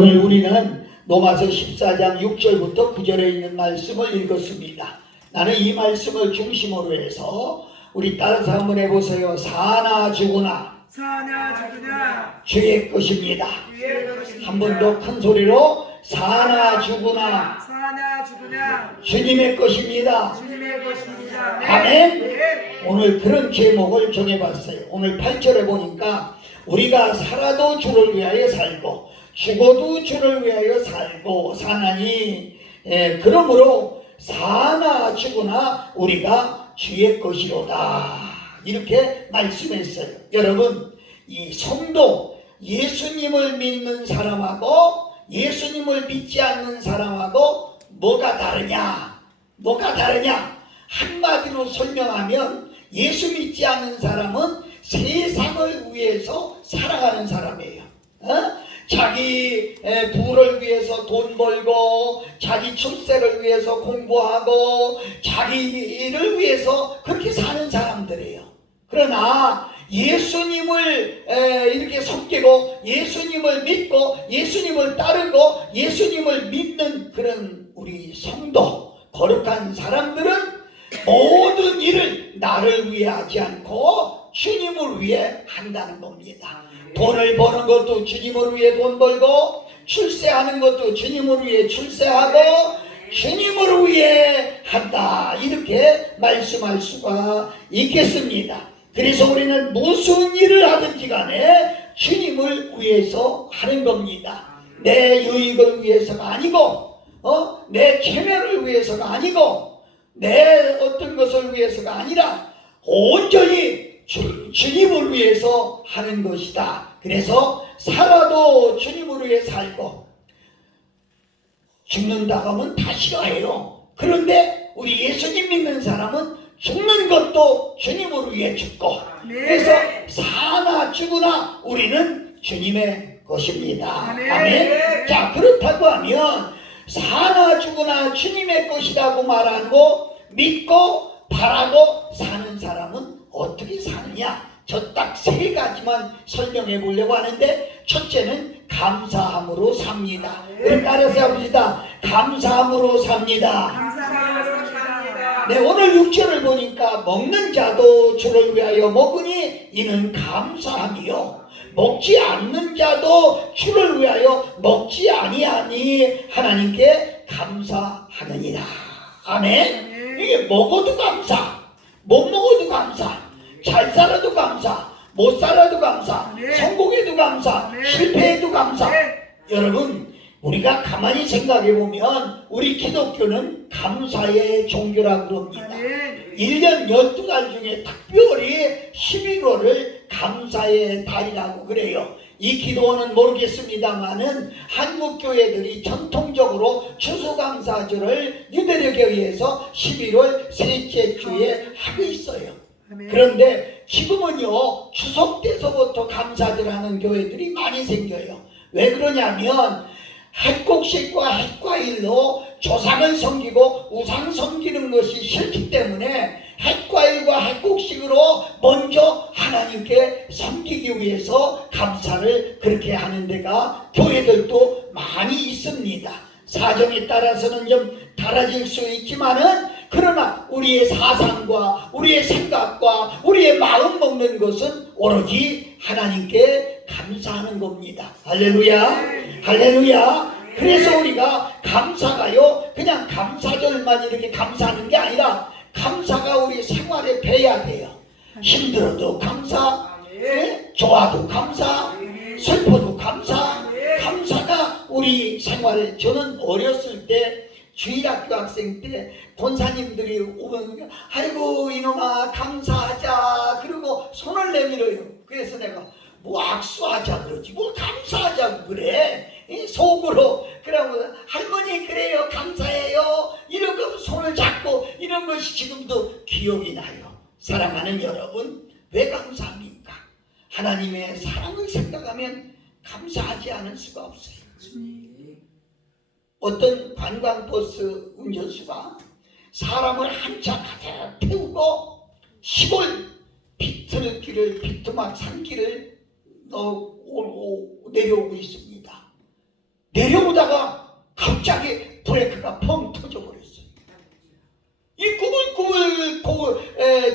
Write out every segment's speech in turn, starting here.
오늘 우리는 로마서 14장 6절부터 9절에 있는 말씀을 읽었습니다. 나는 이 말씀을 중심으로 해서 우리 따라서 한번 해보세요. 사나 죽으나 주의 것입니다. 한 번 더 큰 소리로 사나 죽으나 주님의 것입니다. 아멘. 오늘 그런 제목을 정해봤어요. 오늘 8절에 보니까 우리가 살아도 주를 위하여 살고 죽어도 주를 위하여 살고 사나니 그러므로 사나 죽으나 우리가 주의 것이로다, 이렇게 말씀했어요. 여러분, 이 성도, 예수님을 믿는 사람하고 예수님을 믿지 않는 사람하고 뭐가 다르냐? 한마디로 설명하면 예수 믿지 않는 사람은 세상을 위해서 살아가는 사람이에요. 자기 부를 위해서 돈 벌고 자기 출세를 위해서 공부하고 자기를 위해서 그렇게 사는 사람들이에요. 그러나 예수님을 이렇게 섬기고 예수님을 믿고 예수님을 따르고 예수님을 믿는 그런 우리 성도, 거룩한 사람들은 모든 일을 나를 위해 하지 않고 주님을 위해 한다는 겁니다. 돈을 버는 것도 주님을 위해 돈 벌고 출세하는 것도 주님을 위해 출세하고 주님을 위해 한다, 이렇게 말씀할 수가 있겠습니다. 그래서 우리는 무슨 일을 하든지 간에 주님을 위해서 하는 겁니다. 내 유익을 위해서가 아니고 내 체면을 위해서가 아니고 내 어떤 것을 위해서가 아니라 온전히 주님을 위해서 하는 것이다. 그래서 살아도 주님을 위해 살고 죽는다고 하면 다 싫어해요. 그런데 우리 예수님 믿는 사람은 죽는 것도 주님을 위해 죽고, 그래서 사나 죽으나 우리는 주님의 것입니다. 아멘. 자, 그렇다고 하면 사나 죽으나 주님의 것이라고 말하고 믿고 바라고 사는 사람은 어떻게 사느냐? 저 딱 세 가지만 설명해 보려고 하는데, 첫째는 감사함으로 삽니다. 우리 따라서 해봅시다. 감사함으로 삽니다. 네, 오늘 6절을 보니까 먹는 자도 주를 위하여 먹으니 이는 감사함이요, 먹지 않는 자도 주를 위하여 먹지 아니하니 하나님께 감사하느니라. 아멘. 이게 먹어도 감사, 못 먹어도 감사, 잘 살아도 감사, 못 살아도 감사, 성공해도 감사, 실패해도 감사. 여러분, 우리가 가만히 생각해 보면 우리 기독교는 감사의 종교라고 그럽니다. 1년 12달 중에 특별히 11월을 감사의 달이라고 그래요. 이 기도는 모르겠습니다만은 한국 교회들이 전통적으로 추수감사절을 유대교 교회에서 11월 셋째 주에 하고 있어요. 그런데 지금은요, 추석 때서부터 감사절하는 교회들이 많이 생겨요. 왜 그러냐면 핵곡식과 핵과일로 조상을 섬기고 우상 섬기는 것이 싫기 때문에 핵과일과 핵곡식으로 먼저 하나님께 섬기기 위해서 감사를 그렇게 하는 데가 교회들도 많이 있습니다. 사정에 따라서는 좀 달라질 수 있지만은, 그러나 우리의 사상과 우리의 생각과 우리의 마음 먹는 것은 오로지 하나님께 감사하는 겁니다. 할렐루야, 할렐루야. 그래서 우리가 감사가요, 그냥 감사절만 이렇게 감사하는 게 아니라 감사가 우리 생활에 배야 돼요. 힘들어도 감사, 좋아도 감사, 슬퍼도 감사. 감사가 우리 생활에, 저는 어렸을 때 주일학교 학생 때 권사님들이 오면 아이고 이놈아 감사하자 그러고 손을 내밀어요. 그래서 내가 뭐 악수하자 그러지 뭘 감사하자고 그래, 속으로. 그러고 할머니 그래요 감사해요 이러고 손을 잡고 이런 것이 지금도 기억이 나요. 사랑하는 여러분, 왜 감사합니까? 하나님의 사랑을 생각하면 감사하지 않을 수가 없어요. 어떤 관광버스 운전수가 사람을 한차 가득 태우고 시골 비트막 산길을 내려오고 있습니다. 내려오다가 갑자기 브레이크가 펑 터져버렸어요. 이 꾸물꾸물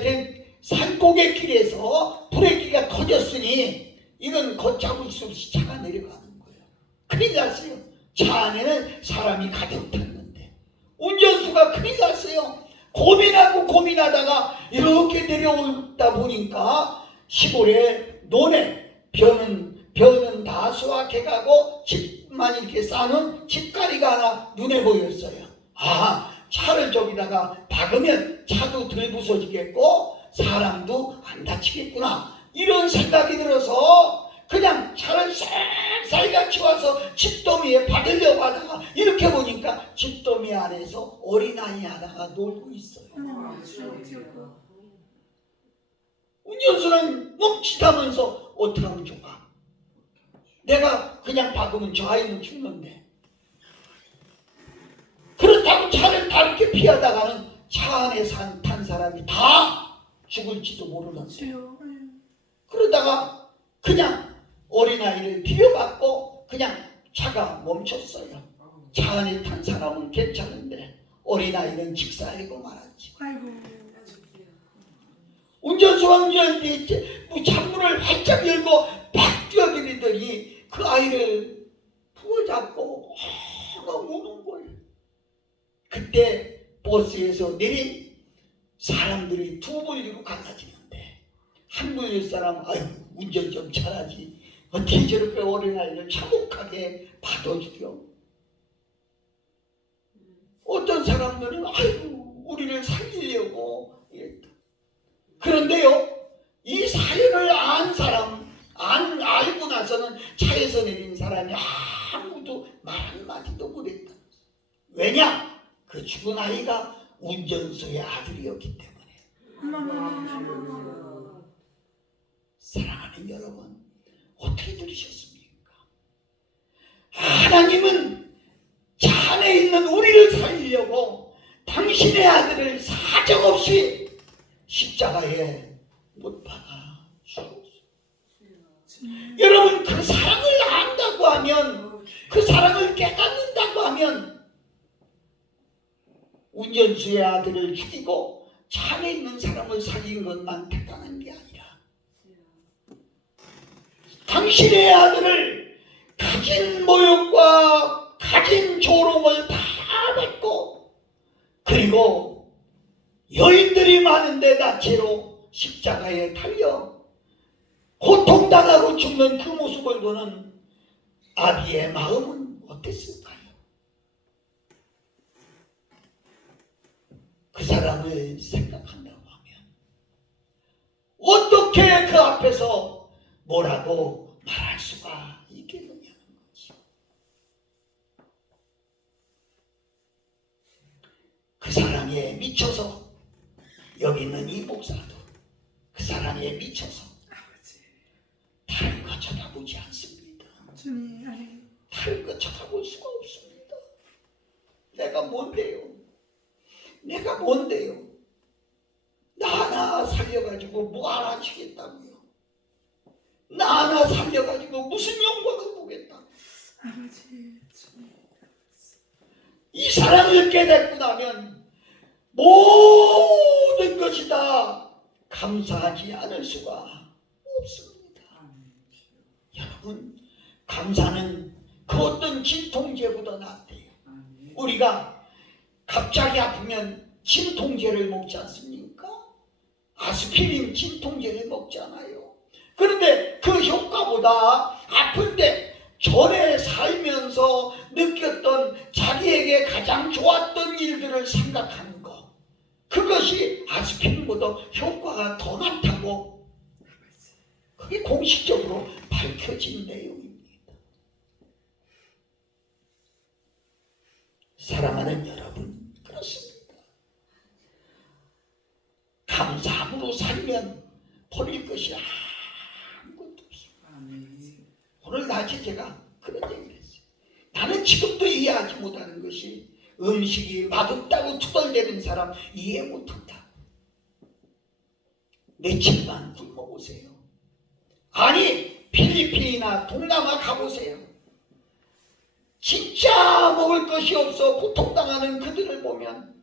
된 산고개길에서 브레이크가 터졌으니 이건 걷잡을 수 없이 차가 내려가는 거예요. 큰일 났어요. 차 안에는 사람이 가득 탔는데 운전수가 큰일 났어요. 고민하다가 이렇게 내려오다 보니까 시골에 논에 벼는 다 수확해가고 집만 이렇게 쌓는 집가리가 하나 눈에 보였어요. 아, 차를 저기다가 박으면 차도 덜 부서지겠고 사람도 안 다치겠구나, 이런 생각이 들어서 그냥 차를 쌀쌀같이 와서 집더미에 박으려고 하다가 이렇게 보니까 집더미 안에서 어린아이 하나가 놀고 있어요. 운전수는 멈칫하면서 어떻게 하면 좋아? 내가 그냥 박으면 저 아이는 죽는데. 그렇다고 차를 다 이렇게 피하다가는 차 안에 탄 사람이 다 죽을지도 모르는데요. 그러다가 그냥 어린아이를 들여받고 그냥 차가 멈췄어요. 차 안에 탄 사람은 괜찮은데 어린아이는 직사하고 말았지. 운전수가 운전했는데 창문을 활짝 열고 팍 뛰어들이더니 그 아이를 부어잡고 막 우는 거예요. 그때 버스에서 내린 사람들이 두 분류로 갈라지는데 한 분류 사람, 아유 운전 좀 잘하지, 어떻게 저렇게 어린아이를 참혹하게 받아주려. 어떤 사람들은 아이고 우리를 살리려고 이랬다. 그런데요, 이 사연을 알고 나서는 차에서 내린 사람이 아무도 말 한마디도 못했다. 왜냐? 그 죽은 아이가 운전수의 아들이었기 때문에. 사랑하는 여러분, 어떻게 들으셨습니까? 하나님은 차 안에 있는 우리를 살리려고 당신의 아들을 사정없이 십자가에 못 박아 주셨어요. 여러분, 그 사랑을 안다고 하면, 그 사랑을 깨닫는다고 하면 운전수의 아들을 죽이고 차 안에 있는 사람을 살린 것만 대단한 게 아니라 당신의 아들을 가진 모욕과 가진 조롱을 다 받고, 그리고 여인들이 많은데 나체로 십자가에 달려 고통당하고 죽는 그 모습을 보는 아비의 마음은 어땠을까요? 그 사람을 생각한다고 하면 어떻게 그 앞에서 뭐라고 말할 수가 있겠느냐는 거지. 그 사랑에 미쳐서 여기 있는 이 목사도 그 사랑에 미쳐서 다른 거 쳐다보지 않습니다. 다른 거 쳐다볼 수가 없습니다. 내가 뭔데요? 나 하나 살려가지고 뭐 알아주겠다고요? 나 하나 살려가지고 무슨 영광을 보겠다고? 이 사랑을 깨닫고 나면 모든 것이 다 감사하지 않을 수가 없습니다. 여러분, 감사는 그 어떤 진통제보다 낫대요. 우리가 갑자기 아프면 진통제를 먹지 않습니까? 아스피린 진통제를 먹잖아요. 그런데 그 효과보다 아플 때 전에 살면서 느꼈던 자기에게 가장 좋았던 일들을 생각하는 것, 그것이 아스피린보다 효과가 더 많다고 그게 공식적으로 밝혀진 내용입니다. 사랑하는 여러분, 그렇습니다. 감사함으로 살면 버릴 것이 아무것도 없습니다. 오늘 낮에 제가 그런 얘기를 했어요. 나는 지금도 이해하지 못하는 것이 음식이 맛없다고 투덜대는 사람 이해 못한다. 며칠만 굶어보세요. 아니, 필리핀이나 동남아 가보세요. 진짜 먹을 것이 없어 고통당하는 그들을 보면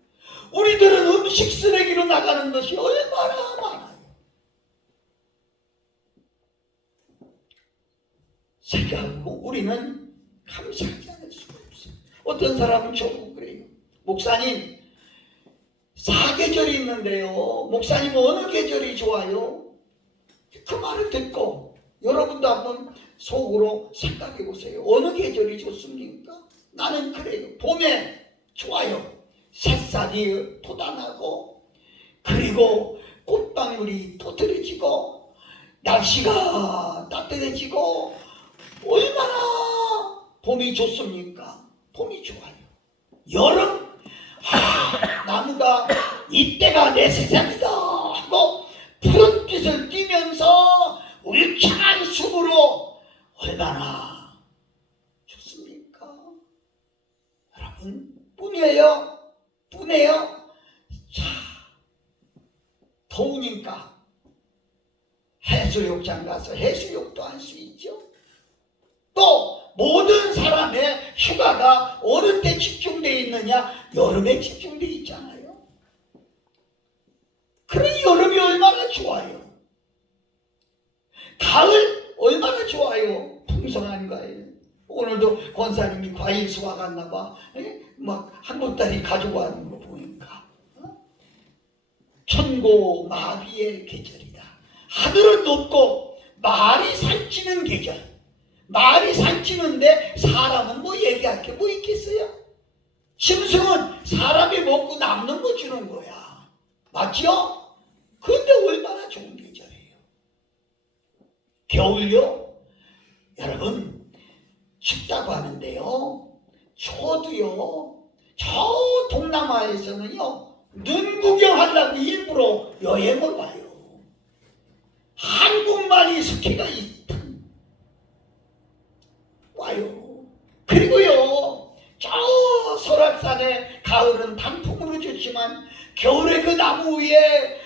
우리들은 음식 쓰레기로 나가는 것이 얼마나 많아요. 생각하고 우리는 감사하지 않을 수가 없어요. 어떤 사람은 저보고 그래요. 목사님, 사계절이 있는데요. 목사님 어느 계절이 좋아요? 그 말을 듣고 여러분도 한번 속으로 생각해 보세요. 어느 계절이 좋습니까? 나는 그래요. 봄에 좋아요. 새싹이 돋아나고 그리고 꽃방울이 토트려지고 날씨가 따뜻해지고 얼마나 봄이 좋습니까? 봄이 좋아요. 여름 나무가 이때가 내 세상이다 하고 푸른 빛을 띠면서 울창한 숲으로 얼마나 좋습니까? 여러분 뿐이에요. 자, 더우니까 해수욕장 가서 해수욕도 할 수 있죠. 또 모든 사람의 휴가가 어느 때 집중되어 있느냐? 여름에 집중되어 있잖아요. 그래 여름이 얼마나 좋아요. 가을 얼마나 좋아요. 풍성한 과일. 오늘도 권사님이 과일 수확 갔나 봐. 막 한 보따리 가지고 가는 거 보니까 천고마비의 계절이다. 하늘은 높고 말이 살찌는 계절. 말이 살찌는데 사람은 뭐 얘기할 게 뭐 있겠어요? 짐승은 사람이 먹고 남는 거 주는 거야. 맞죠? 근데 얼마나 좋은 계절이에요. 겨울요? 여러분 춥다고 하는데요. 저도요. 저 동남아에서는요. 눈 구경하려고 일부러 여행을 와요. 한국만이 스키가 있던 와요. 그리고요. 저 설악산에 가을은 단풍으로 좋지만 겨울에 그 나무 위에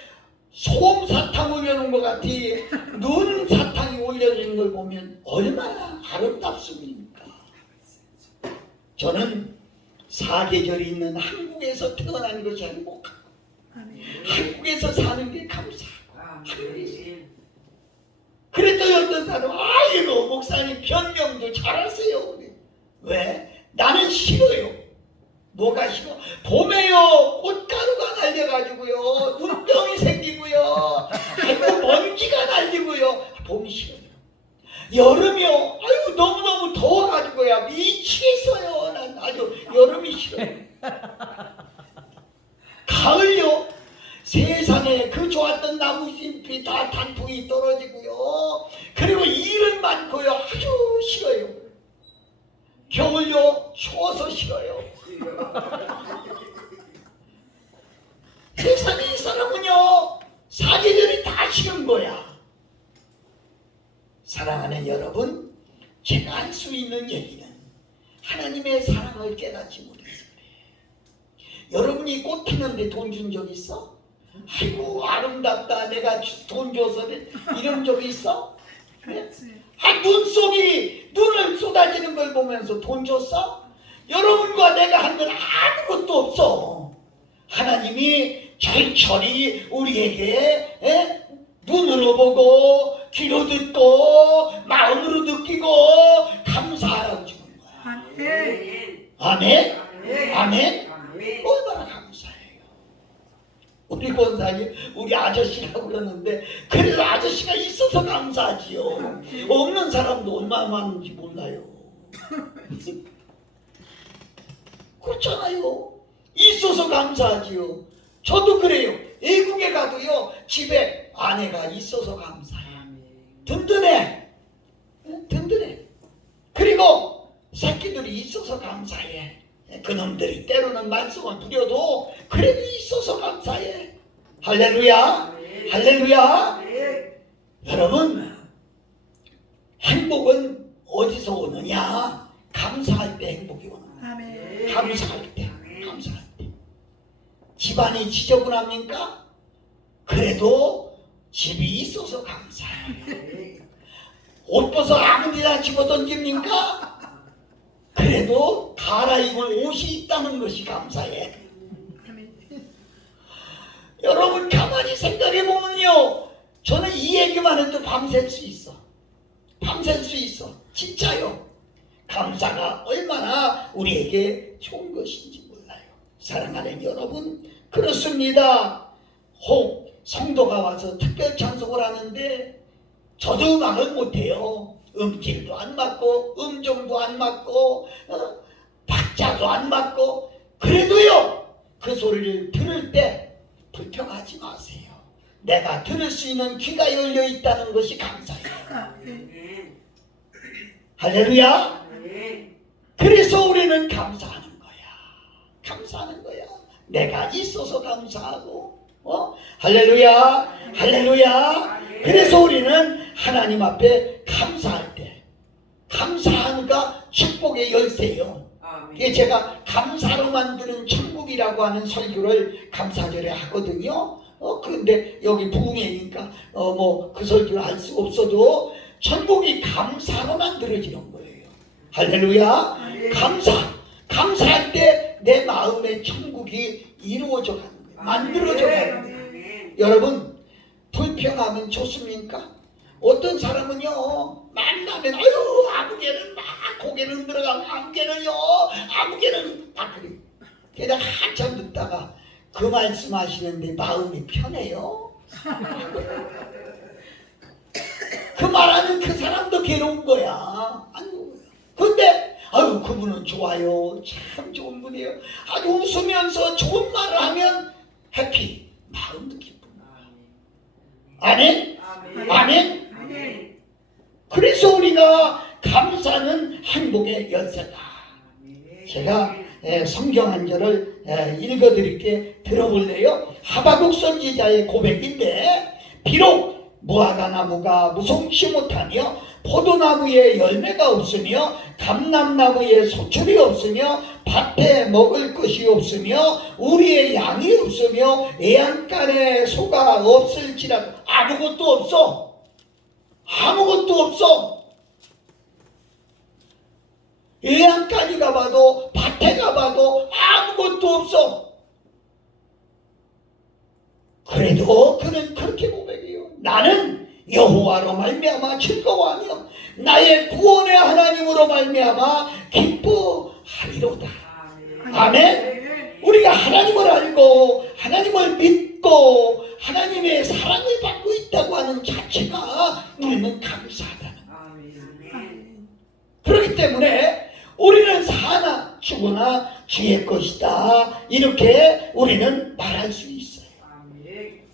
솜사탕 올려놓은 것 같이 눈 사탕이 올려진 걸 보면 얼마나 아름답습니까? 저는 사계절이 있는 한국에서 태어난 것이 행복하고 한국에서 사는 게 감사하고 그랬더니 어떤 사람은 아이고 목사님 변명도 잘하세요. 왜? 나는 싫어요. 뭐가 싫어? 봄에요 꽃가루가 날려가지고요 눈병이 생기고요 아이고 먼지가 날리고요 봄이 싫어요. 여름이요 아이고 너무너무 더워가지고요 미치겠어요. 난 아주 여름이 싫어요. 가을요 세상에 그 좋았던 나무잎이 다 단풍이 떨어지고요 그리고 일은 많고요 아주 싫어요. 겨울요 추워서 싫어요. 세상에 이 사람은요 사계절이 다 싫은 거야. 사랑하는 여러분, 제가 할 수 있는 얘기는 하나님의 사랑을 깨닫지 못해서 그래. 여러분이 꽃 피는데 돈 준 적 있어? 아이고 아름답다 내가 돈 줘서 이런 적 있어? 그래? 눈을 쏟아지는 걸 보면서 돈 줬어? 여러분과 내가 한 건 아무것도 없어. 하나님이 철저히 우리에게 눈으로 보고 귀로 듣고 마음으로 느끼고 감사하라고 주는 거야. 아멘. 아멘. 얼마나 감사해요. 우리 권사님 우리 아저씨라고 그러는데 그래도 아저씨가 있어서 감사하지요. 없는 사람도 얼마나 많은지 몰라요. 그렇잖아요. 있어서 감사하지요. 저도 그래요. 외국에 가도요 집에 아내가 있어서 감사해요. 든든해. 든든해. 그리고 새끼들이 있어서 감사해. 그놈들이 때로는 말썽을 부려도 그래도 있어서 감사해. 할렐루야. 할렐루야. 여러분 행복은 어디서 오느냐? 감사할 때 행복이 오는 거야. 감사할 때. 감사할 때. 집안이 지저분합니까? 그래도 집이 있어서 감사해. 옷 벗어 아무 데나 집어던집니까? 그래도 갈아입을 옷이 있다는 것이 감사해. 여러분 가만히 생각해 보면요, 저는 이 얘기만 해도 밤샐 수 있어. 밤샐 수 있어. 진짜요. 감사가 얼마나 우리에게 좋은 것인지 몰라요. 사랑하는 여러분, 그렇습니다. 혹 성도가 와서 특별 찬송을 하는데 저도 음악을 못해요. 음질도 안 맞고 음정도 안 맞고 박자도 안 맞고, 그래도요 그 소리를 들을 때 불평하지 마세요. 내가 들을 수 있는 귀가 열려 있다는 것이 감사해요. 할렐루야. 그래서 우리는 감사하는 거야. 감사하는 거야. 내가 있어서 감사하고, 할렐루야, 할렐루야. 그래서 우리는 하나님 앞에 감사할 때, 감사하니까 축복의 열쇠예요. 이게 제가 감사로 만드는 천국이라고 하는 설교를 감사절에 하거든요. 그런데 여기 부흥회니까 그 설교를 할 수 없어도 천국이 감사로 만들어지는 거예요. 할렐루야. 감사할 때 내 마음의 천국이 이루어져 가는 거예요. 만들어져 가는 거예요. 여러분, 불평하면 좋습니까? 어떤 사람은요, 만나면 아유 아무개는 막 고개를 흔들어가고 아무개는요 아무개는 막 그래. 게다가 한참 듣다가 그 말씀 하시는데 마음이 편해요. 그 말하는 그 사람도 괴로운 거야. 근데 아유 그분은 좋아요. 참 좋은 분이에요. 아주 웃으면서 좋은 말을 하면 해피. 마음도 기쁜 거야. 아멘? 아멘? 그래서 우리가 감사는 행복의 열쇠다. 제가 성경 한 절을 읽어드릴게. 들어볼래요? 하박국 선지자의 고백인데, 비록 무화과나무가 무성치 못하며 포도나무에 열매가 없으며 감람나무에 소출이 없으며 밭에 먹을 것이 없으며 우리의 양이 없으며 애양간에 소가 없을지라도, 아무것도 없어. 아무것도 없어. 애양간에 가봐도 밭에 가봐도 아무것도 없어. 그래도 그는 그렇게 고백해요. 나는 여호와로 말미암아 즐거워하며 나의 구원의 하나님으로 말미암아 기뻐하리로다. 아멘. 우리가 하나님을 알고 하나님을 믿고 하나님의 사랑을 받고 있다고 하는 자체가 우리는 감사하다는 거예요. 그렇기 때문에 우리는 사나 죽으나 주의 것이다, 이렇게 우리는 말할 수 있어요.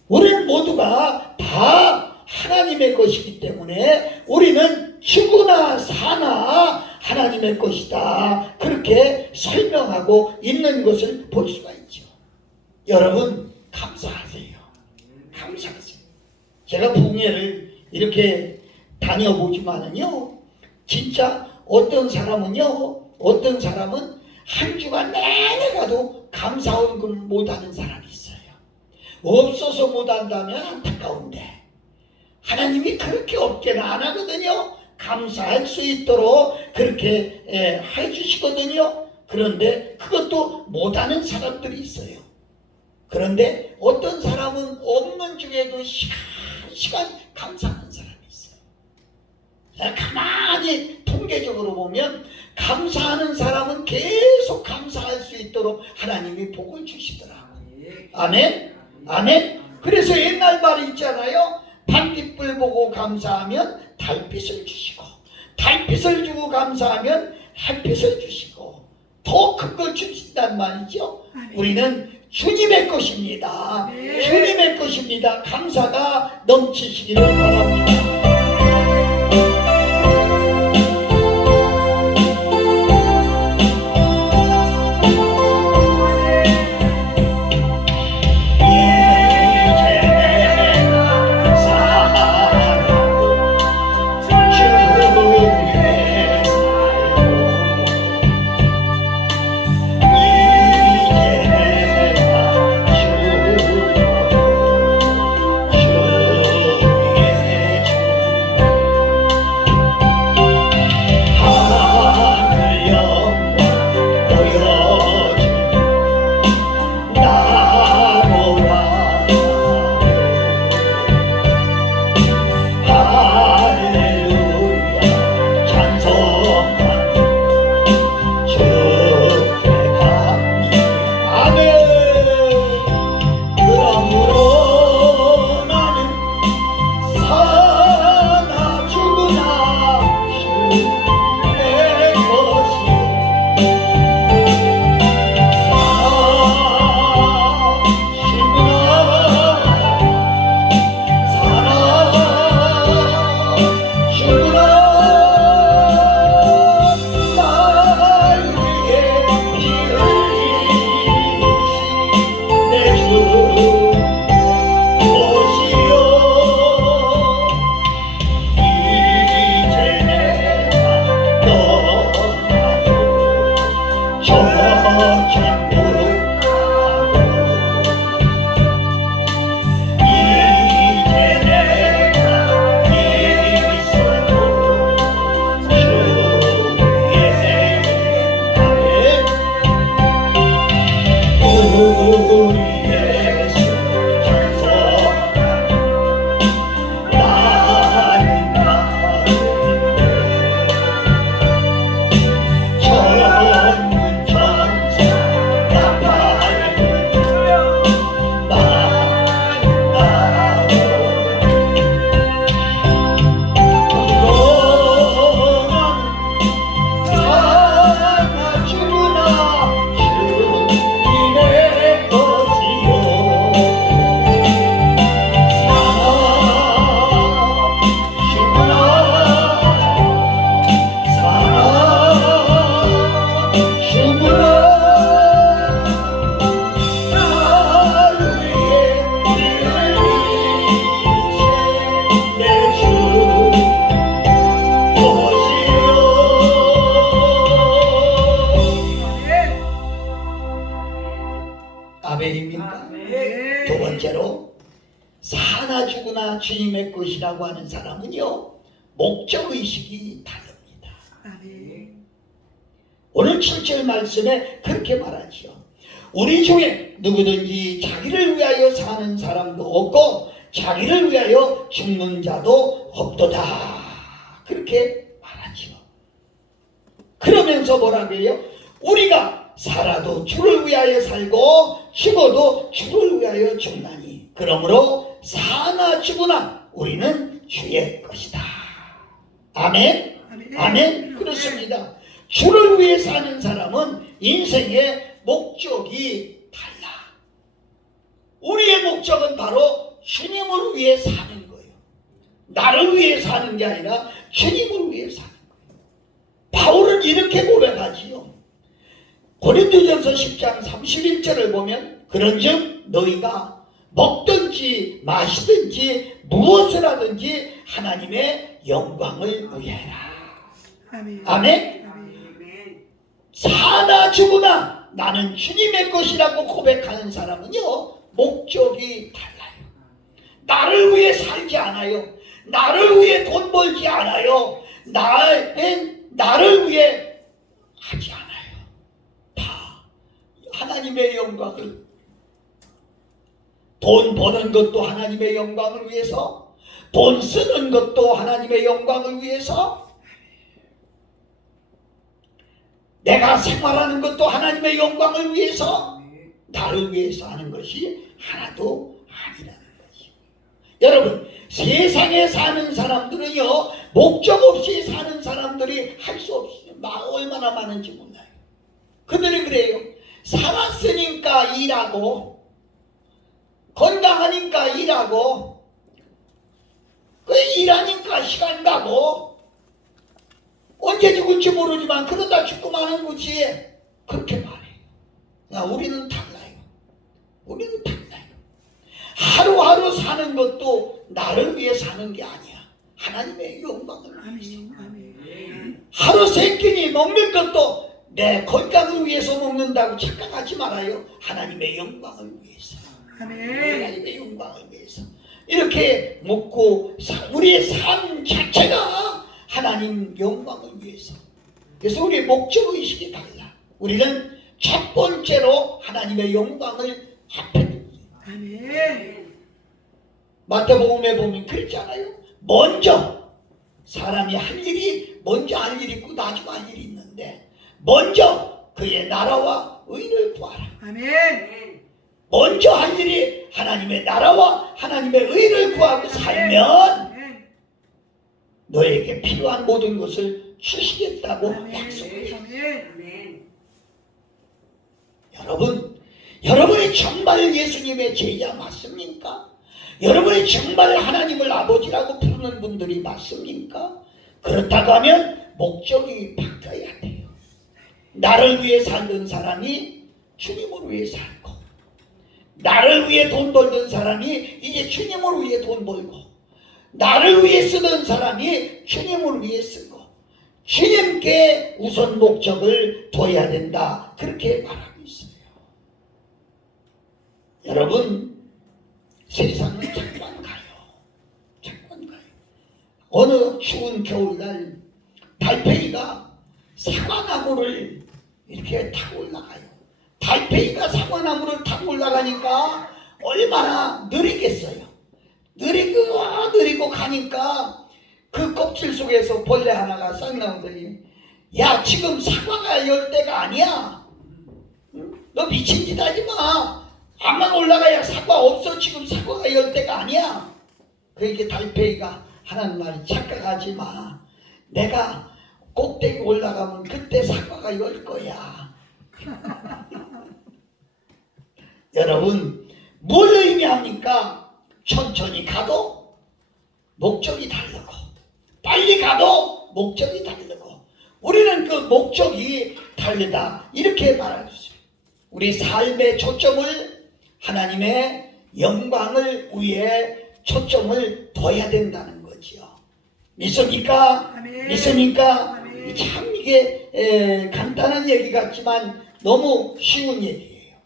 우리는 모두가 다 하나님의 것이기 때문에 우리는 죽으나 사나 하나님의 것이다, 그렇게 설명하고 있는 것을 볼 수가 있죠. 여러분 감사하세요. 감사하세요. 제가 부흥회를 이렇게 다녀보지만은요, 진짜 어떤 사람은 한 주간 내내 가도 감사 헌금 못하는 사람이 있어요. 없어서 못한다면 안타까운데 하나님이 그렇게 없게는 안 하거든요. 감사할 수 있도록 그렇게 해주시거든요. 그런데 그것도 못하는 사람들이 있어요. 그런데 어떤 사람은 없는 중에도 시간 감사하는 사람이 있어요. 가만히 통계적으로 보면 감사하는 사람은 계속 감사할 수 있도록 하나님이 복을 주시더라고요. 아멘? 아멘? 그래서 옛날 말이 있잖아요. 반딧불 보고 감사하면 달빛을 주시고, 달빛을 주고 감사하면 햇빛을 주시고, 더 큰 걸 주신단 말이죠. 우리는 주님의 것입니다. 주님의 것입니다. 감사가 넘치시기를 바랍니다. 아멘입니까? 두 번째로 사나 죽으나 주님의 것이라고 하는 사람은요, 목적의식이 다릅니다. 오늘 7절 말씀에 그렇게 말하지요. 우리 중에 누구든지 자기를 위하여 사는 사람도 없고 자기를 위하여 죽는 자도 없도다. 그렇게 말하지요. 그러면서 뭐라고 해요? 우리가 살아도 주를 위하여 살고 죽어도 주를 위하여 죽나니 그러므로 사나 죽으나 우리는 주의 것이다. 아멘? 아멘? 그렇습니다. 주를 위해 사는 사람은 인생의 목적이 달라. 우리의 목적은 바로 주님을 위해 사는 거예요. 나를 위해 사는 게 아니라 주님을 위해 사는 거예요. 바울은 이렇게 고백하지요. 고린도전서 10장 31절을 보면 그런즉 너희가 먹든지 마시든지 무엇을 하든지 하나님의 영광을 위하라. 아멘. 아멘. 사나 죽으나 나는 주님의 것이라고 고백하는 사람은요, 목적이 달라요. 나를 위해 살지 않아요. 나를 위해 돈 벌지 않아요. 나를 위해 하지 않아요. 다 하나님의 영광을, 돈 버는 것도 하나님의 영광을 위해서, 돈 쓰는 것도 하나님의 영광을 위해서, 내가 생활하는 것도 하나님의 영광을 위해서, 나를 위해서 하는 것이 하나도 아니라는 것이에요. 여러분, 세상에 사는 사람들은요, 목적 없이 사는 사람들이 할 수 없어요. 얼마나 많은지 몰라요. 그들이 그래요. 살았으니까 일하고, 건강하니까 일하고, 일하니까 시간 가고, 언제 죽을지 모르지만 그러다 죽고 마는 거지. 그렇게 말해요. 우리는 달라요. 우리는 달라요. 하루하루 사는 것도 나를 위해 사는 게 아니야. 하나님의 영광을 위해서. 하루 세 끼니 먹는 것도 내 건강을 위해서 먹는다고 착각하지 말아요. 하나님의 영광을 위해서. 하나님의 영광을 위해서. 이렇게 먹고 우리의 삶 자체가 하나님 영광을 위해서. 그래서 우리의 목적의식이 달라. 우리는 첫 번째로 하나님의 영광을 앞에 둡니다. 마태복음에 보면 그렇지 않아요? 먼저 사람이 할 일이 먼저 할 일이 있고 나중 할 일이 있는데 먼저 그의 나라와 의를 구하라. 먼저 할 일이 하나님의 나라와 하나님의 의를 구하고 살면 너에게 필요한 모든 것을 주시겠다고 약속해요. 여러분이 정말 예수님의 제자 맞습니까? 여러분이 정말 하나님을 아버지라고 부르는 분들이 맞습니까? 그렇다고 하면 목적이 바뀌어야 돼요. 나를 위해 살던 사람이 주님을 위해 살고, 나를 위해 돈 벌던 사람이 이제 주님을 위해 돈 벌고, 나를 위해 쓰던 사람이 주님을 위해 쓰고, 주님께 우선 목적을 둬야 된다. 그렇게 말하고 있어요. 여러분, 세상은 잠깐 가요. 잠깐 가요. 어느 추운 겨울날 달팽이가 사과나무를 이렇게 타고 올라가요. 달팽이가 사과나무를 타고 올라가니까 얼마나 느리겠어요. 느리고 가니까 그 껍질 속에서 벌레 하나가 싹 나오더니, 야, 지금 사과가 열 때가 아니야. 응? 너 미친 짓 하지 마. 암만 올라가야 사과 없어. 지금 사과가 열 때가 아니야. 그러니까 달팽이가 하는 말이, 착각하지 마. 내가 꼭대기 올라가면 그때 사과가 열 거야. 여러분, 뭘 의미합니까? 천천히 가도 목적이 다르고, 빨리 가도 목적이 다르고, 우리는 그 목적이 다르다, 이렇게 말할 수 있어요. 우리 삶의 초점을 하나님의 영광을 위해 초점을 둬야 된다는 거지요. 믿습니까? 아멘. 믿습니까? 아멘. 참 이게 간단한 얘기 같지만 너무 쉬운 얘기예요.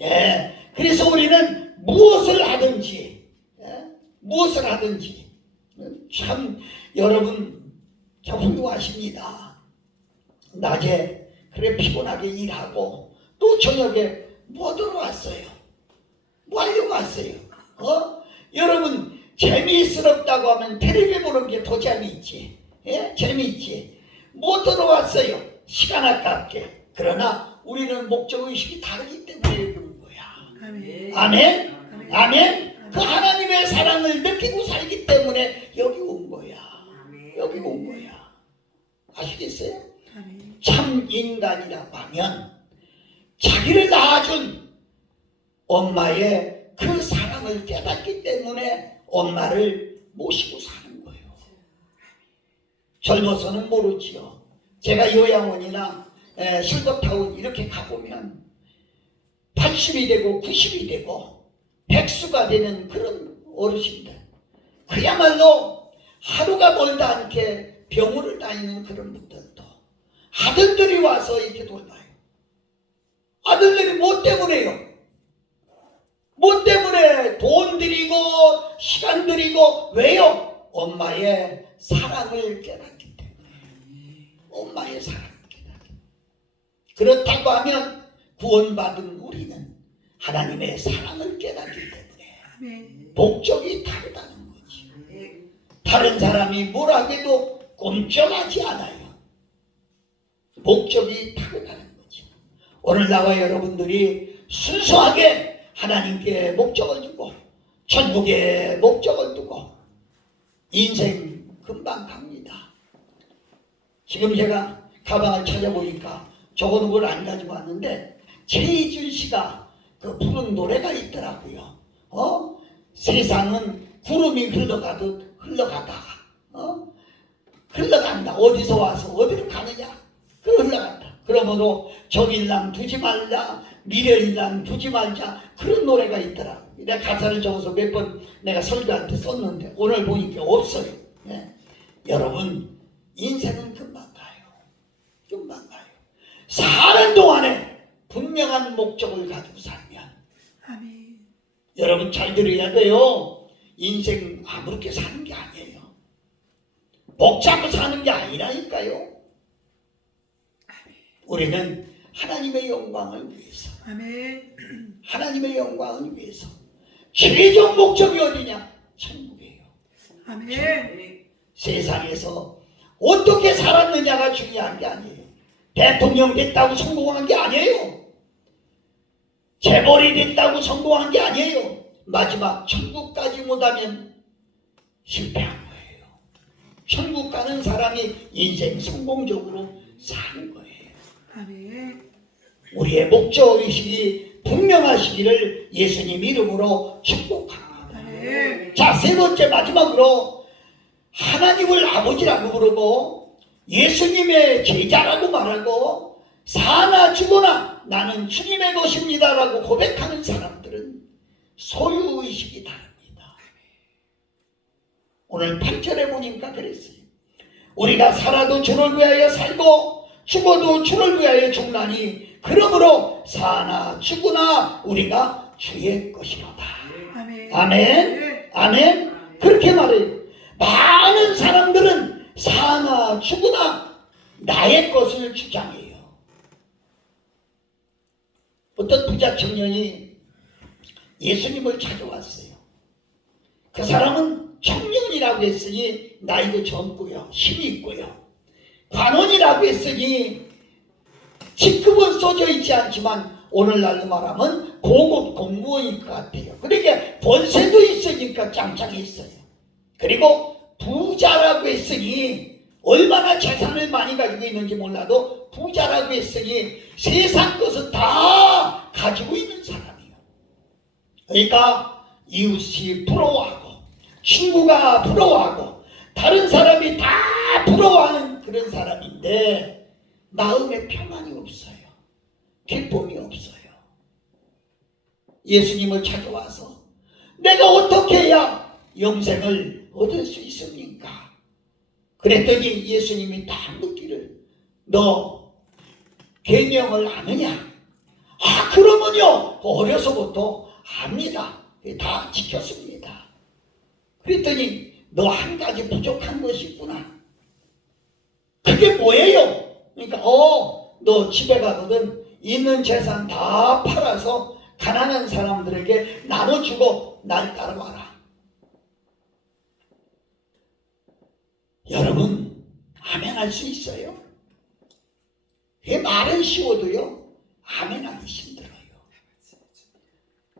예. 그래서 우리는 무엇을 하든지, 무엇을 하든지, 참 여러분 참 훌륭하십니다. 낮에 그래 피곤하게 일하고 또 저녁에 뭐 하러 왔어요? 뭐 하려고 왔어요? 여러분, 재미스럽다고 하면 텔레비 보는 게 더 재미있지. 예? 재미있지. 뭐 들어왔어요? 시간 아깝게. 그러나 우리는 목적의식이 다르기 때문에 그런 거야. 아멘. 아멘? 아멘. 아멘? 그 하나님의 사랑을 느끼고 살기 때문에 여기 온 거야. 여기 온 거야. 아시겠어요? 아멘. 참 인간이라고 하면 자기를 낳아준 엄마의 그 사랑을 깨닫기 때문에 엄마를 모시고 사는 거예요. 젊어서는 모르지요. 제가 요양원이나 실버타운 이렇게 가보면 80이 되고 90이 되고 백수가 되는 그런 어르신들, 그야말로 하루가 멀다 않게 병원을 다니는 그런 분들도 아들들이 와서 이렇게 돌봐요. 아들들이 뭐 때문에요? 뭐 때문에? 돈 들이고 시간 들이고. 왜요? 엄마의 사랑을 깨닫기 때문에. 엄마의 사랑을 깨닫기 때문에. 그렇다고 하면 구원받은 우리는 하나님의 사랑을 깨닫기 때문에 아멘. 목적이 다르다는 거지. 다른 사람이 뭐라 해도 꼼짝하지 않아요. 목적이 다르다는 거죠. 오늘 나와 여러분들이 순수하게 하나님께 목적을 두고 천국에 목적을 두고 인생 금방 갑니다. 지금 제가 가방을 찾아보니까 적어놓은 걸 안 가지고 왔는데, 최희준 씨가 그 부른 노래가 있더라고요. 세상은 구름이 흘러가듯 흘러가다가 흘러간다. 어디서 와서 어디로 가느냐? 그 흘러간다. 그러므로 정일남 두지 말자, 미련이란 두지 말자, 그런 노래가 있더라. 내가 가사를 적어서 몇 번 내가 설교한테 썼는데 오늘 보니까 없어요. 네. 여러분, 인생은 금방 가요. 금방 가요. 사는 동안에 분명한 목적을 가지고 살면, 아멘. 여러분 잘 들어야 돼요. 인생 아무렇게 사는 게 아니에요. 복 잡고 사는 게 아니라니까요. 우리는 하나님의 영광을 위해서, 아멘. 하나님의 영광을 위해서. 최종 목적이 어디냐? 천국이에요. 아멘. 세상에서 어떻게 살았느냐가 중요한 게 아니에요. 대통령 됐다고 성공한 게 아니에요. 재벌이 됐다고 성공한 게 아니에요. 마지막 천국까지 못하면 실패한 거예요. 천국 가는 사람이 인생 성공적으로 사는 거예요. 아멘. 우리의 목적의식이 분명하시기를 예수님 이름으로 축복합니다. 아멘. 자, 세 번째 마지막으로 하나님을 아버지라고 부르고 예수님의 제자라고 말하고 사나 죽으나 나는 주님의 것입니다라고 고백하는 사람들은 소유의식이 다릅니다. 오늘 8절에 보니까 그랬어요. 우리가 살아도 주를 위하여 살고 죽어도 주를 위하여 죽나니 그러므로 사나 죽으나 우리가 주의 것이로다. 아멘. 아멘. 아멘. 그렇게 말해요. 많은 사람들은 사나 죽으나 나의 것을 주장해요. 어떤 부자 청년이 예수님을 찾아왔어요. 그 사람은 청년이라고 했으니 나이도 젊고요, 힘이 있고요. 관원이라고 했으니 직급은 써져 있지 않지만 오늘날로 말하면 고급 공무원일 것 같아요. 그러니까 권세도 있으니까 짱짱해 있어요. 그리고 부자라고 했으니 얼마나 재산을 많이 가지고 있는지 몰라도 부자라고 했으니 세상 것은 다 가지고 있는 사람이에요. 그러니까 이웃이 부러워하고 친구가 부러워하고 다른 사람이 다 부러워하는 그런 사람인데 마음에 평안이 없어요. 기쁨이 없어요. 예수님을 찾아와서 내가 어떻게 해야 영생을 얻을 수 있습니까? 그랬더니 예수님이 딱 묻기를 너 계명을 아느냐? 아 그러면요 어려서부터 압니다. 다 지켰습니다. 그랬더니 너 한 가지 부족한 것이 있구나. 그게 뭐예요? 그러니까 너 집에 가거든 있는 재산 다 팔아서 가난한 사람들에게 나눠주고 날 따라와라. 여러분 아멘 할 수 있어요? 이 말은 쉬워도요 아멘 하기 힘들어요.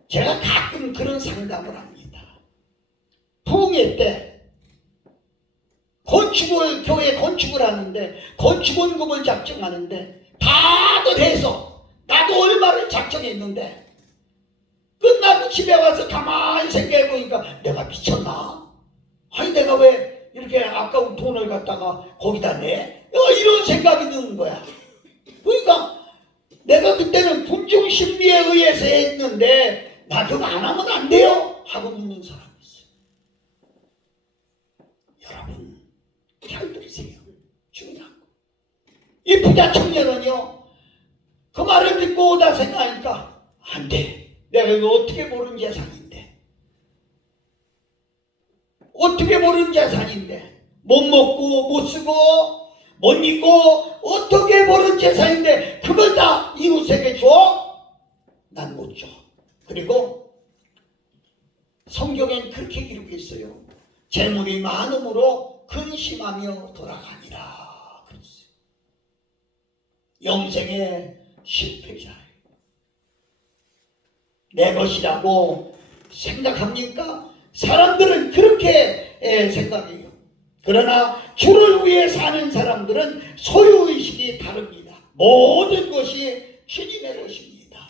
제가 가끔 그런 상담을 합니다. 부흥회 때 교회 건축을 하는데 건축원금을 작정하는데 다들 해서 나도 얼마를 작정했는데 끝나고 집에 와서 가만히 생각해 보니까 내가 미쳤나? 아니 내가 왜 이렇게 아까운 돈을 갖다가 거기다 내? 이런 생각이 드는 거야. 그러니까 내가 그때는 군중심리에 의해서 했는데 나 그거 안 하면 안 돼요? 하고 묻는 사람이 있어요. 여러분 잘 들으세요. 중요한 거. 이 부자 청년은요 그 말을 듣고 나 생각하니까 안 돼. 내가 이거 어떻게 모르는 재산인데 어떻게 모르는 재산인데 못 먹고 못 쓰고 못 입고 어떻게 모르는 재산인데 그걸 다 이웃에게 줘? 난 못 줘. 그리고 성경엔 그렇게 기록했어요. 재물이 많음으로 근심하며 돌아가니라 그랬어요. 영생의 실패자예요. 내 것이라고 생각합니까? 사람들은 그렇게 생각해요. 그러나 주를 위해 사는 사람들은 소유의식이 다릅니다. 모든 것이 주님의 것입니다.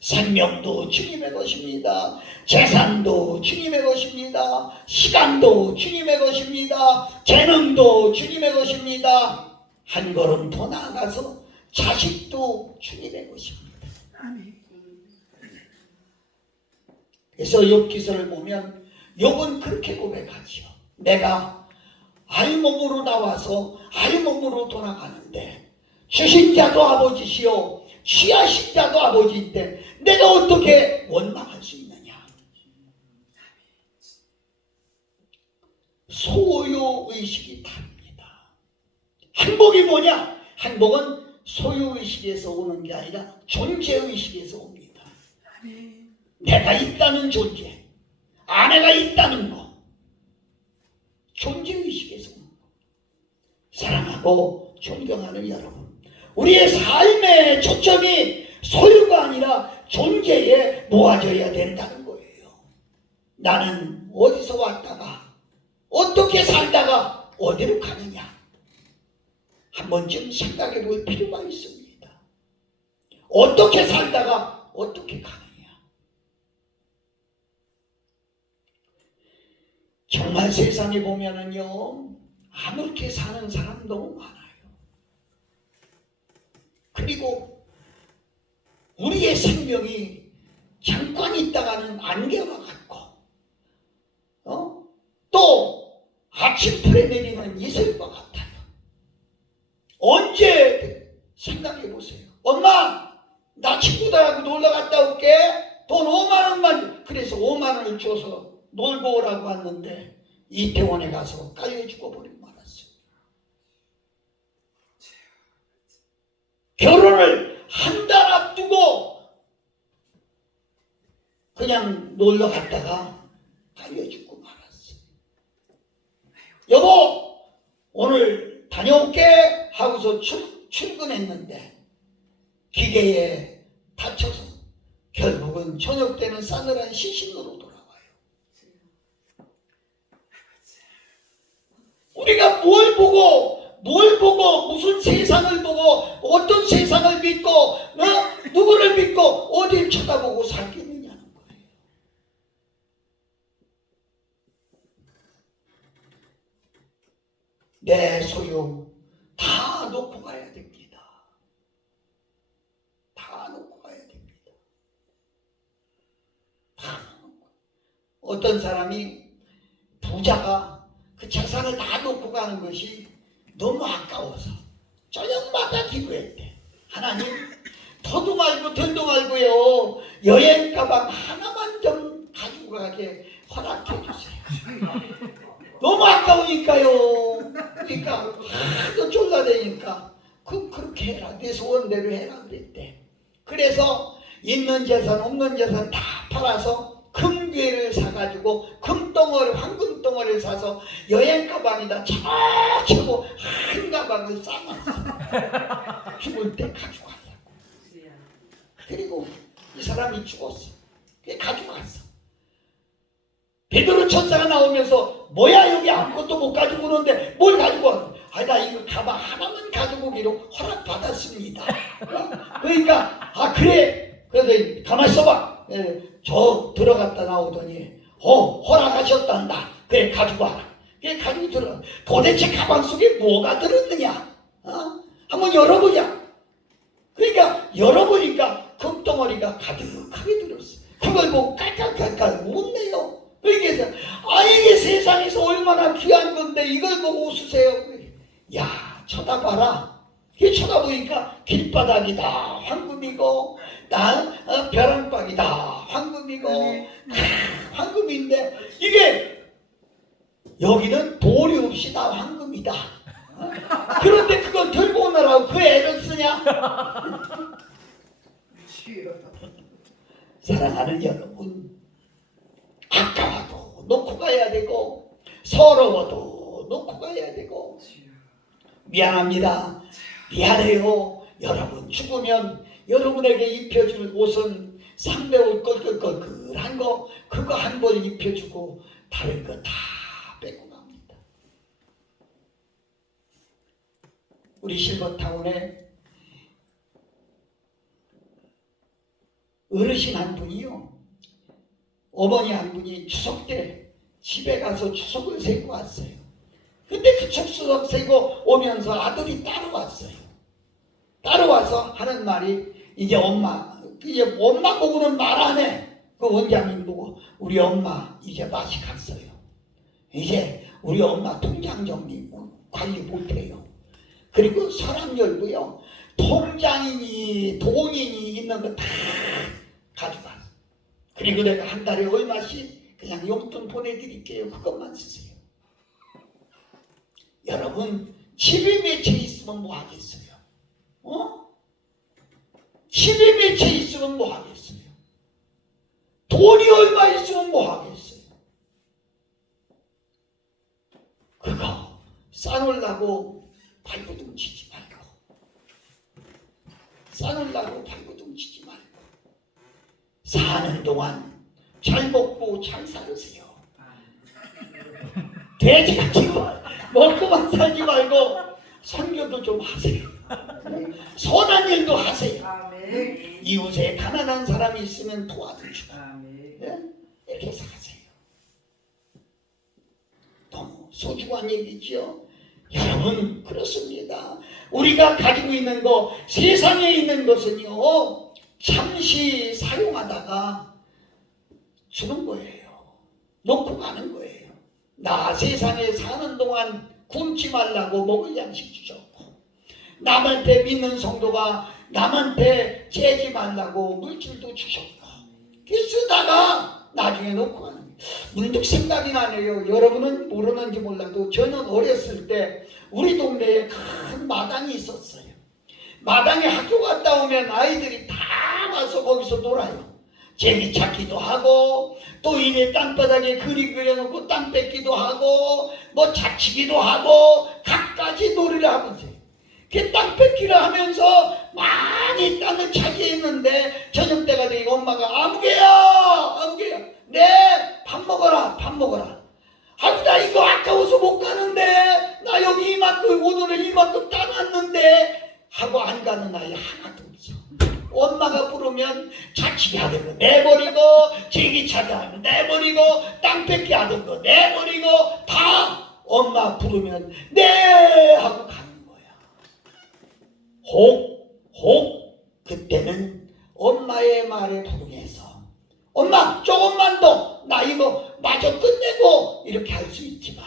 생명도 주님의 것입니다. 재산도 주님의 것입니다. 시간도 주님의 것입니다. 재능도 주님의 것입니다. 한 걸음 더 나아가서 자식도 주님의 것입니다. 아멘. 그래서 욥기서를 보면 욥은 그렇게 고백하지요. 내가 알몸으로 나와서 알몸으로 돌아가는데 주신 자도 아버지시오 취하신 자도 아버지인데 내가 어떻게 원망할 수 있느냐. 소유의식이 다릅니다. 행복이 뭐냐? 행복은 소유의식에서 오는 게 아니라 존재의식에서 옵니다. 아멘. 내가 있다는 존재, 아내가 있다는 거, 존재의식에서 오는 거. 사랑하고 존경하는 여러분, 우리의 삶의 초점이 소유가 아니라 존재에 모아져야 된다는 거예요. 나는 어디서 왔다가 어떻게 살다가 어디로 가느냐 한 번쯤 생각해 볼 필요가 있습니다. 어떻게 살다가 어떻게 가느냐. 정말 세상에 보면은요 아무렇게 사는 사람 너무 많아요. 그리고 우리의 생명이 잠깐 있다가는 안개와 같고 또 아침풀에 내리는 이슬과 같아요. 언제 생각해 보세요. 엄마, 나 친구들하고 놀러 갔다 올게. 돈 5만 원만. 그래서 5만 원을 줘서 놀고 오라고 왔는데 이태원에 가서 깔려 죽어버리고 말았어요. 결혼을 한 달 앞두고 그냥 놀러 갔다가 깔려 죽고 말았어요. 여보, 오늘 다녀올게 하고서 출근했는데 기계에 다쳐서 결국은 저녁 때는 싸늘한 시신으로 돌아와요. 우리가 뭘 보고 무슨 세상을 보고 어떤 세상을 믿고 누구를 믿고 어딜 쳐다보고 살겠느냐는 거예요. 내 소유 다 놓고 가야 됩니다. 다 놓고 가야 됩니다. 다 놓고. 어떤 사람이 부자가 그 재산을 다 놓고 가는 것이 너무 아까워서 저녁마다 기도했대. 하나님, 더도 말고 덜도 말고요, 여행 가방 하나만 좀 가지고 가게 허락해 주세요. 너무 아까우니까요. 그러니까 하도 쫄라대니까 그렇게 해라, 내 소원대로 해라 그랬대. 그래서 있는 재산 없는 재산 다 팔아서 금괴를 사가지고 금덩어리, 황금덩어리를 사서 여행 가방에다 쫙 치고 한 가방을 싸놨어. 죽을 때 가져가려고. 그리고 이 사람이 죽었어. 가져갔어. 베드로 천사가 나오면서 뭐야, 여기 아무것도 못 가지고 오는데 뭘 가지고 와? 아, 나 이거 가방 하나만 가지고 오기로 허락받았습니다. 그러니까 그래, 그래도 가만히 있어봐. 저 들어갔다 나오더니 허락하셨단다. 그래, 가지고 와라. 그래, 가지고 들어가. 도대체 가방 속에 뭐가 들었느냐? 한번 열어보자. 그러니까 열어보니까 금덩어리가 가득하게 들었어. 그걸 보고 깔깔깔깔 웃네요. 그래서 이게 세상에서 얼마나 귀한 건데 이걸 보고 웃으세요. 야, 쳐다봐라. 쳐다보니까 길바닥이다 황금이고, 벼랑박이다 황금이고, 황금인데 이게 여기는 돌이 없이 다 황금이다. 그런데 그걸 들고 오느라고 그 애를 쓰냐? 사랑하는 여러분, 아까워도 놓고 가야 되고 서러워도 놓고 가야 되고, 미안합니다, 미안해요. 여러분 죽으면 여러분에게 입혀줄 옷은 삼배옷 걸끌걸끌한 거, 그거 한 벌 입혀주고 다른 거 다 빼고 갑니다. 우리 실버타운에 어르신 한 분이요, 어머니 한 분이 추석 때 집에 가서 추석을 세고 왔어요. 근데 그 추석 세고 오면서 아들이 따라왔어요. 따라와서 하는 말이, 이제 엄마 보고는 말 안 해. 그 원장님 보고, 우리 엄마 이제 맛이 갔어요. 이제 우리 엄마 통장 정리 관리 못해요. 그리고 서랍 열고요, 통장이니 돈이니 있는 거 다 가져가. 그리고 내가 한 달에 얼마씩 그냥 용돈 보내드릴게요. 그것만 쓰세요. 여러분, 집에 맺혀 있으면 뭐 하겠어요? 집에 맺혀 있으면 뭐 하겠어요? 돈이 얼마 있으면 뭐 하겠어요? 그거 싸놓으려고 발버둥 치지 말고, 싸놓으려고 발버둥 치지 말고, 사는 동안 잘 먹고 잘 살으세요. 돼지같이 먹고만 살지 말고 선교도 좀 하세요. 선한 일도 하세요. 이웃에 가난한 사람이 있으면 도와주시고, 이렇게 사세요. 너무 소중한 얘기죠. 여러분, 그렇습니다. 우리가 가지고 있는 거, 세상에 있는 것은요, 잠시 사용하다가 주는 거예요. 놓고 가는 거예요. 나 세상에 사는 동안 굶지 말라고 먹을 양식 주셨고, 남한테 믿는 성도가 남한테 재지 말라고 물질도 주셨고 쓰다가 나중에 놓고 하는 거예요. 문득 생각이 나네요. 여러분은 모르는지 몰라도 저는 어렸을 때 우리 동네에 큰 마당이 있었어요. 마당에 학교 갔다 오면 아이들이 다 와서 거기서 놀아요. 재미 찾기도 하고 또 이래 땅바닥에 그림 그려놓고 땅 뺏기도 하고 뭐 자치기도 하고 갖가지 놀이를 하면서 그 땅 뺏기를 하면서 많이 땅을 차지했는데 저녁 때가 되니까 엄마가 아무개야 네 밥 먹어라 아유 나 이거 아까워서 못 가는데 나 여기 이만큼 오늘은 이만큼 따놨는데 하고 안 가는 아이 하나도 없어. 엄마가 부르면 자치기 하던 거 내버리고 제기차기 하면 내버리고 땅 뺏기 하던 거 내버리고 다 엄마 부르면 네 하고 가는 거야. 혹 그때는 엄마의 말에 부응해서 엄마 조금만 더 나 이거 마저 끝내고 이렇게 할 수 있지만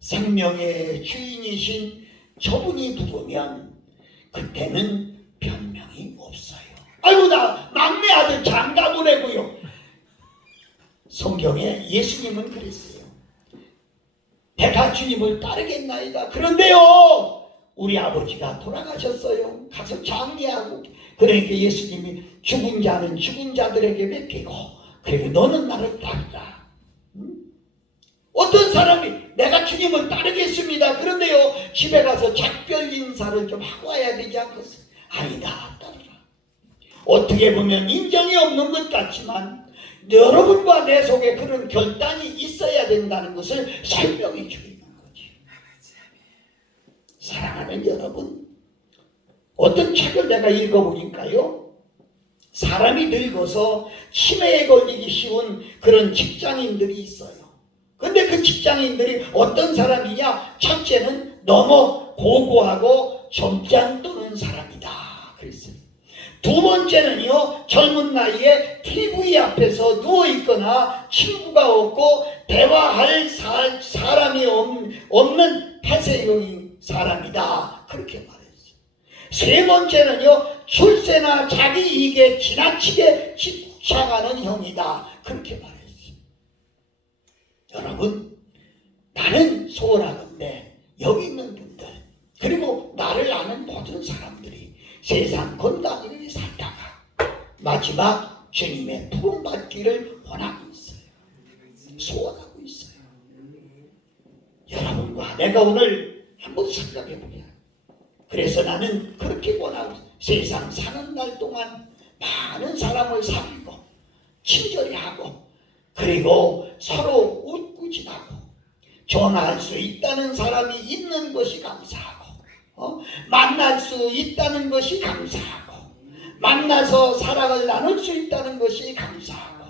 생명의 주인이신 저분이 부르면 그때는 변명이 없어요. 아이고 나 막내 아들 장가 보내고요. 성경에 예수님은 그랬어요. 내가 주님을 따르겠나이다. 그런데요 우리 아버지가 돌아가셨어요. 가서 장례하고 그러니까 예수님이 죽은 자는 죽은 자들에게 맡기고 그리고 너는 나를 따르라. 어떤 사람이 내가 주님을 따르겠습니다. 그런데요 집에 가서 작별 인사를 좀 하고 와야 되지 않겠어요? 아니다 따르라. 어떻게 보면 인정이 없는 것 같지만 여러분과 내 속에 그런 결단이 있어야 된다는 것을 설명해 주고 있는 거지. 사랑하는 여러분, 어떤 책을 내가 읽어보니까요 사람이 늙어서 치매에 걸리기 쉬운 그런 직장인들이 있어요. 근데 그 직장인들이 어떤 사람이냐? 첫째는 너무 고고하고 젊지 않던 사람이다 그랬어요. 두 번째는요 젊은 나이에 TV 앞에서 누워있거나 친구가 없고 대화할 사람이 없는 폐쇄형인 사람이다 그렇게 말했어요. 세 번째는요 출세나 자기 이익에 지나치게 집착하는 형이다 그렇게 말했어요. 여러분 나는 소원하건대 여기 있는 분들 그리고 나를 아는 모든 사람들이 세상 건강하게 살다가 마지막 주님의 부름받기를 원하고 있어요. 소원하고 있어요. 여러분과 내가 오늘 한번 생각해 보게. 그래서 나는 그렇게 원하고 세상 사는 날 동안 많은 사람을 사귀고 친절히 하고 그리고 서로 웃고 지나고 전화할 수 있다는 사람이 있는 것이 감사하고 만날 수 있다는 것이 감사하고 만나서 사랑을 나눌 수 있다는 것이 감사하고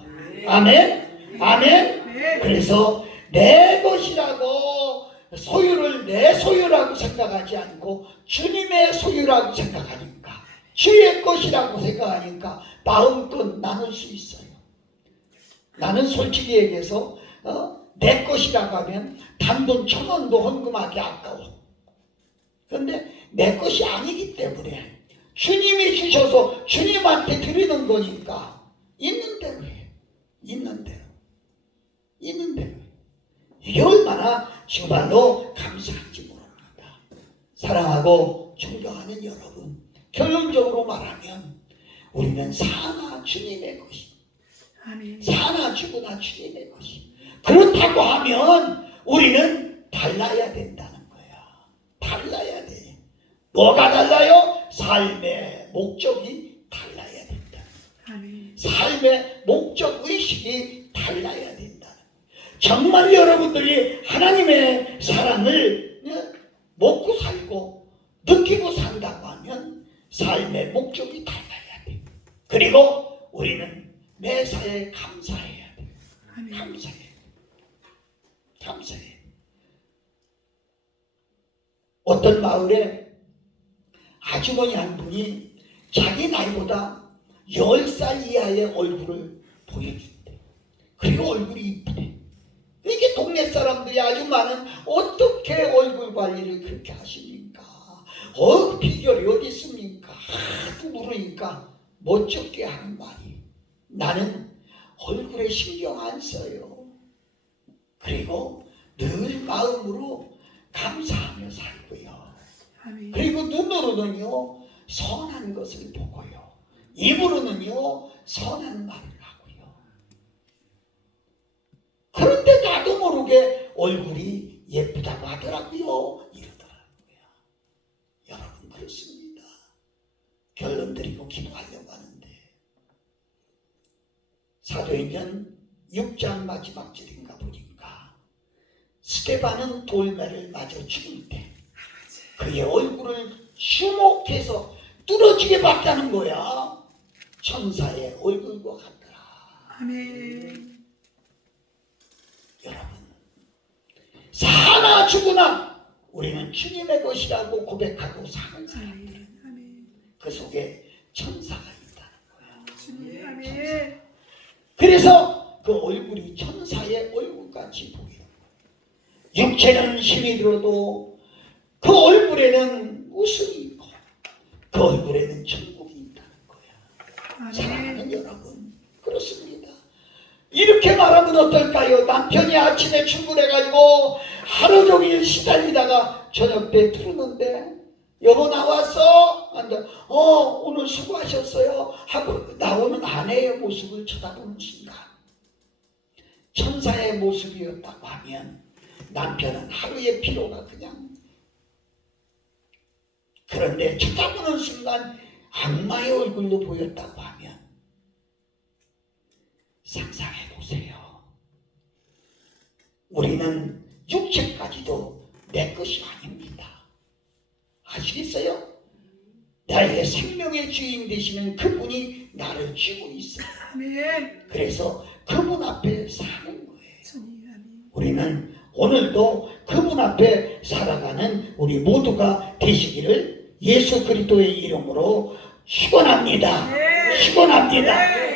아멘? 아멘? 그래서 내 것이라고 소유를 내 소유라고 생각하지 않고 주님의 소유라고 생각하니까 주의 것이라고 생각하니까 마음껏 나눌 수 있어요. 나는 솔직히 얘기해서 내 것이라고 하면 단돈 1,000원도 헌금하기 아까워. 그런데 내 것이 아니기 때문에 주님이 주셔서 주님한테 드리는 거니까 있는 대로 해. 있는 대로. 이게 얼마나 정말로 감사한지 모릅니다. 사랑하고 존경하는 여러분, 결론적으로 말하면 우리는 사나 주님의 것이 사나 죽으나 주님의 것이 그렇다고 하면 우리는 달라야 된다는 거야. 달라야 돼. 뭐가 달라요? 삶의 목적이 달라야 된다. 삶의 목적 의식이 달라야 된다. 정말 여러분들이 하나님의 사랑을 먹고 살고 느끼고 산다고 하면 삶의 목적이 달라야 돼. 그리고 우리는 매사에 감사해야 돼. 감사해. 어떤 마을에 아주머니 한 분이 자기 나이보다 10살 이하의 얼굴을 보여준대. 그리고 얼굴이 이쁘대. 이게 동네 사람들이 아주 많은 어떻게 얼굴 관리를 그렇게 하십니까? 비결이 어디 있습니까? 하도 물으니까 멋쩍게 하는 말이, 나는 얼굴에 신경 안 써요. 그리고 늘 마음으로 감사하며 살고요. 아멘. 그리고 눈으로는요 선한 것을 보고요, 입으로는요 선한 말을 하고요. 그런데 나도 모르게 얼굴이 예쁘다고 하더라고요. 이러더라고요. 여러분, 그렇습니다. 결론 드리고 기도하려고 하는데, 사도행전 6장 마지막 절인가 보니까 스데반은 돌매를 맞아 죽을 때 그의 얼굴을 주목해서 뚫어지게 봤다는 거야. 천사의 얼굴과 같더라. 아멘. 여러분, 사나 죽으나 우리는 주님의 것이라고 고백하고 사는 사람들, 아멘. 아멘. 그 속에 천사가 있다는 거야. 주님, 아멘. 그래서 그 얼굴이 천사의 얼굴같이 보이는 거야. 육체는 힘이 들어도 그 얼굴에는 웃음이 있고 그 얼굴에는 천국이 있다는 거야. 사랑하는 아멘. 여러분, 그렇습니다. 이렇게 말하면 어떨까요? 남편이 아침에 출근해가지고 하루 종일 시달리다가 저녁 때 들었는데, 여보 나왔어? 안돼. 오늘 수고하셨어요 하고 나오는 아내의 모습을 쳐다보는 순간, 천사의 모습이었다고 하면 남편은 하루의 피로가 그냥, 그런데 쳐다보는 순간 악마의 얼굴로 보였다고 하면 상상해 보세요. 우리는 육체까지도 내 것이 아닙니다. 아시겠어요? 나의 생명의 주인 되시는 그분이 나를 쥐고 있어요. 아멘. 그래서 그분 앞에 사는 거예요. 주님, 아멘. 우리는 오늘도 그분 앞에 살아가는 우리 모두가 되시기를 예수 그리스도의 이름으로 축원합니다. 축원합니다.